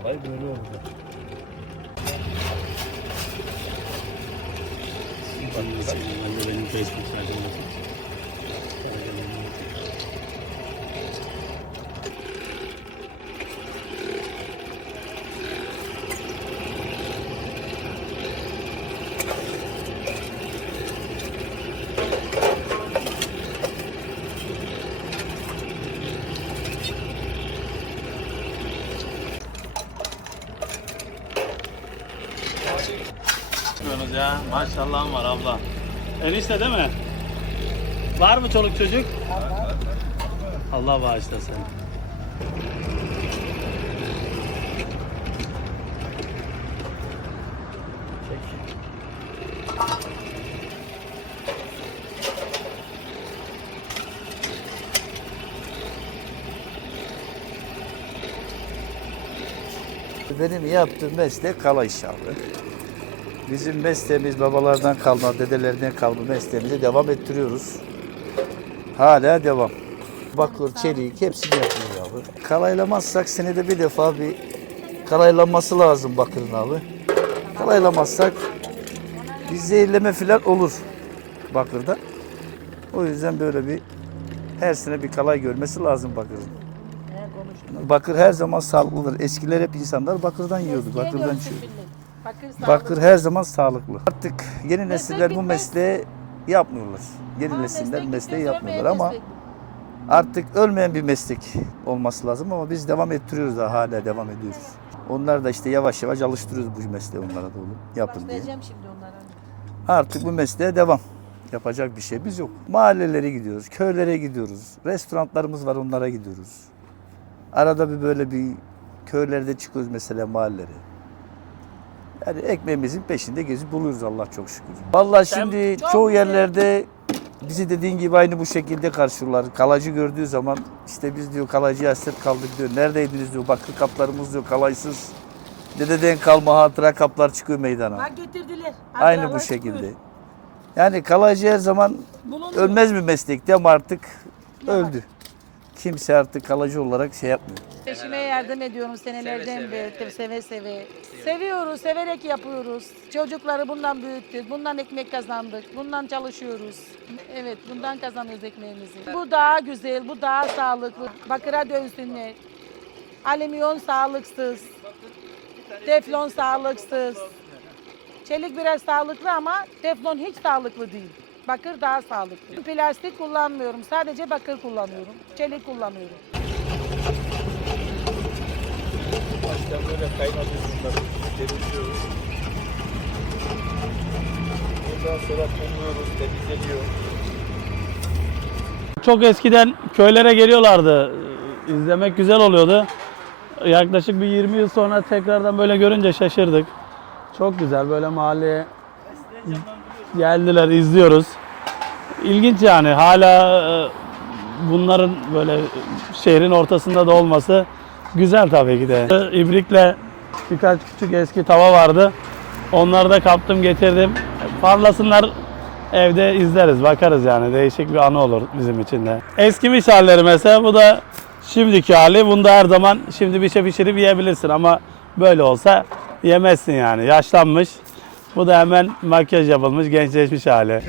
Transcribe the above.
Olay böyle oldu. Bak, bak. benim Facebook sayfamda. Yapıyorsunuz ya. Maşallahım var abla. Enişte değil mi? Var mı çoluk çocuk? Allah bağışlasın. Benim yaptığım meslek kala inşallah. Bizim mesleğimiz babalardan kalma, dedelerden kalma mesleğimizi devam ettiriyoruz. Hala devam. Bakır, çelik hepsini yapıyoruz abi. Kalaylamazsak senede bir defa bir kalaylanması lazım bakırın abi. Kalaylamazsak bir zehirleme falan olur bakırda. O yüzden böyle bir her sene bir kalay görmesi lazım bakırın. Bakır her zaman sağlıklıdır. Eskiler hep insanlar bakırdan yiyordu, bakırdan içiyordu. Bakır her zaman sağlıklı. Artık yeni nesiller bu mesleği yapmıyorlar. Yeni nesiller mesleği yapmıyorlar ama artık ölmeyen bir meslek olması lazım ama biz devam ettiriyoruz daha hala devam ediyoruz. Onlar da işte yavaş yavaş alıştırıyoruz bu mesleği onlara da oğlum yapın diye. Şimdi onlara. Artık bu mesleğe devam. Yapacak bir şeyimiz yok. Mahallelere gidiyoruz, köylere gidiyoruz. Restoranlarımız var onlara gidiyoruz. Arada bir böyle bir köylerde çıkıyoruz mesela mahallelere. Yani ekmeğimizin peşinde gezip buluyoruz Allah çok şükür. Vallahi şimdi çoğu yerlerde bizi dediğin gibi aynı bu şekilde karşılar. Kalacı gördüğü zaman işte biz diyor kalacıya hasret kaldık diyor. Neredeydiniz diyor. Bakır kaplarımız diyor kalaysız. Dededen kalma hatıra kaplar çıkıyor meydana. Bak getirdiler. Aynı Hatıralar bu şekilde. çıkıyor. Yani kalaycı her zaman Bulundu. ölmez bir meslekti ama artık öldü. Kimse artık kalıcı olarak şey yapmıyor. Eşime yardım ediyorum senelerden beri seve seve. Seviyoruz, severek yapıyoruz. Çocukları bundan büyüttük, bundan ekmek kazandık, bundan çalışıyoruz. Evet, bundan kazanıyoruz ekmeğimizi. Bu daha güzel, bu daha sağlıklı. Bakıra dönsünler. Alüminyum sağlıksız. Teflon sağlıksız. Çelik biraz sağlıklı ama teflon hiç sağlıklı değil. Bakır daha sağlıklı. Plastik kullanmıyorum. Sadece bakır kullanıyorum. Çelik kullanıyorum. Baştan böyle kaynatıyoruz bunları. Temizliyoruz. Ondan sonra kumluyoruz, temizleniyor. Çok eskiden köylere geliyorlardı. İzlemek güzel oluyordu. Yaklaşık bir 20 yıl sonra tekrardan böyle görünce şaşırdık. Çok güzel böyle mahalleye geldiler izliyoruz. İlginç yani hala e, bunların böyle şehrin ortasında da olması güzel tabii ki de. İbrikle birkaç küçük eski tava vardı. Onları da kaptım getirdim. Parlasınlar evde izleriz bakarız yani değişik bir anı olur bizim için de. Eskimiş halleri mesela bu da şimdiki hali. Bunda her zaman şimdi bir şey pişirip yiyebilirsin ama böyle olsa yemezsin yani yaşlanmış. Bu da hemen makyaj yapılmış gençleşmiş hali.